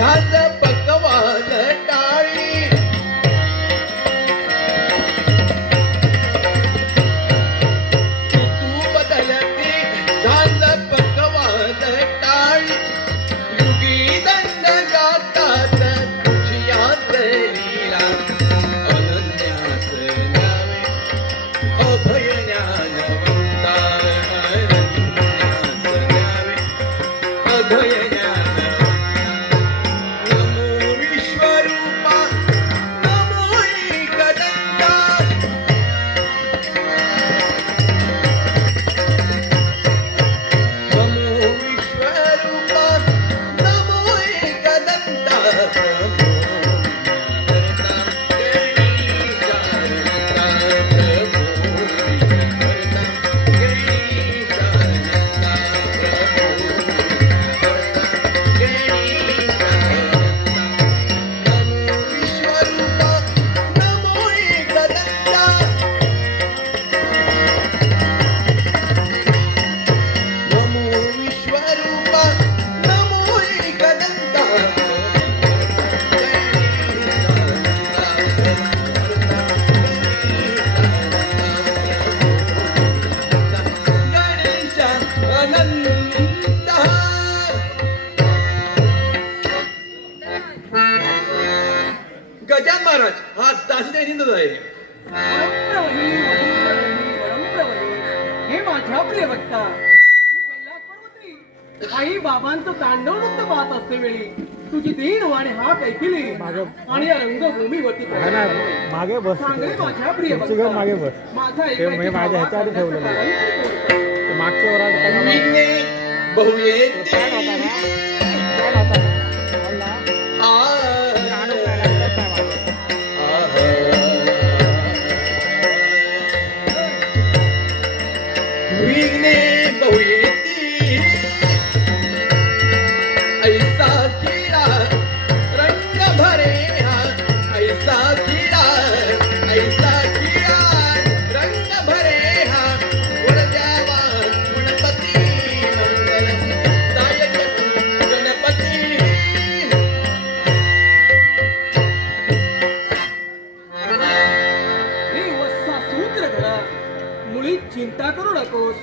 झाज पकवान टाळी ऋतू बदलती झाज पकवान टाळी युगी दंड गातात तुझी यात लीला अनन्यास न्यावे अभय ज्ञानवंता अनन्यास न्यावे अभय गजान महाराज हा दासी दैनिंद आहे. हे माझ्या प्रिय भक्ता, मी कैलास पर्वती आई बाबांचं तांडव नृत्य पाहत असते वेळी तुझी दीन वाणी हा कैकिली आणि या रंगभूमीवरती मागे बस चांगले माझ्या प्रिय भक्ता मागे बस माझा ते माझ्या ह्याच्या आधी ठेवलेलं आहे. मागच्या वरात विघ्ने बहुयेती विघ्ने बहुयेती ऐसा किडा रंग भरे हा ऐसा किडा रंग भरे हा वरद्यावा गणपती मंगल दायक गणपती हे वत्सा सूत्रधरा, मुळीच चिंता करू नकोस.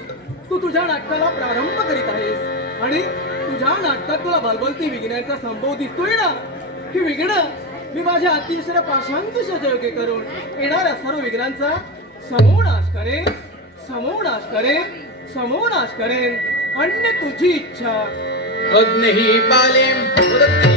तू तुझ्या नाटकाला प्रारंभ करीत आहेस आणि तुझ्या नाटकात तुला बलबलती विघ्नांचा संभव दिसतोय ना. ही विघ्न मी माझ्या अतिशय पाशांत सजयोगी करून येणाऱ्या सर्व विघ्नांचा समूळ नाश करेन, समूळ नाश करेन, समूळ नाश करेन. अन्य तुझी इच्छा. अग्निही बालेम पुरती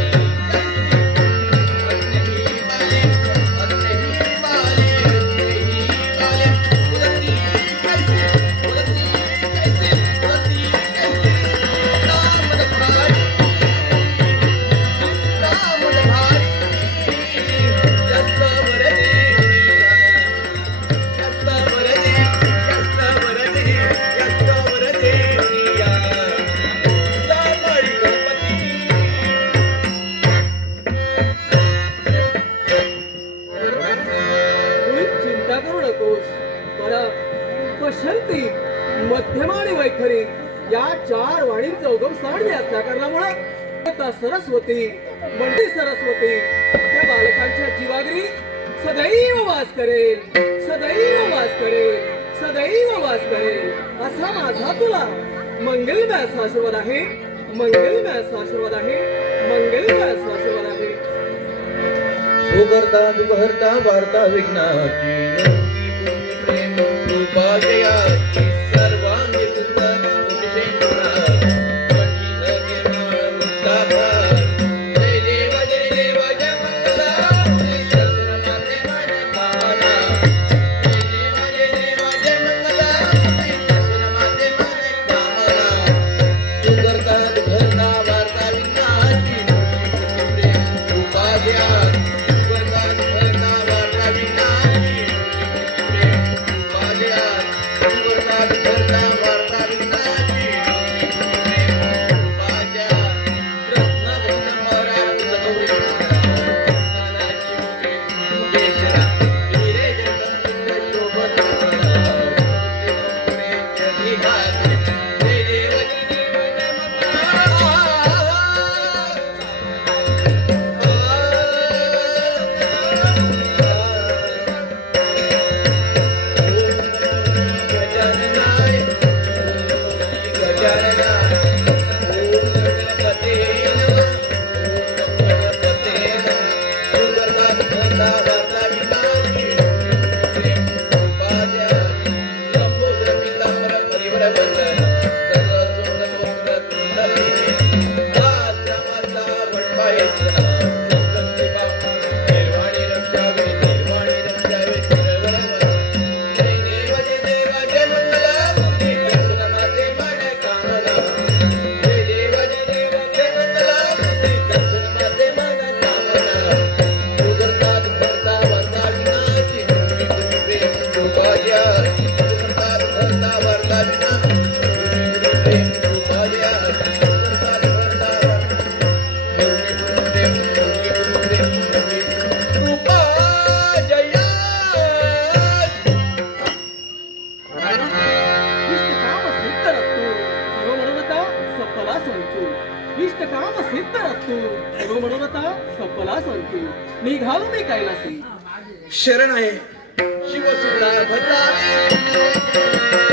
शांती मध्यम आणि वैखरी या चार वाणींचा उगम साडली असल्या कारणामुळे सरस्वती मंडी सरस्वती त्या बालकांच्या जीवागरी सदैव वास करेल, सदैव वास करेल, सदैव वास करेल असा माझा तुला मंगलमय असा आशीर्वाद आहे, मंगलमय असा आशीर्वाद आहे, मंगलमय असा आशीर्वाद आहे. सुभरता दुभरता वार्ता विघ्नाची प्रेम कृपा जयाची सर्वांगी सुंदर कोटिशेखरा पंडित निर्मळ मुक्ताधार जय देव जय देव जय मंगला सरस्वती माते माझ्या कामना जय देव जय मंगला सरस्वती माते माझ्या कामना सुभरता दुभरता वार्ता विघ्नाची प्रेम कृपा जयाची सुभरता दुभरता वार्ता विघ्नाची प्रेम कृपा जयाची इष्टकाम सिद्ध असतो सर्व मनोरथा सफला संतू. इष्टकाम सिद्ध असतो सर्व मनोरथा सफला संतू. निघालो मी कैलासी. शरण आहे शिवसुता भद्रारी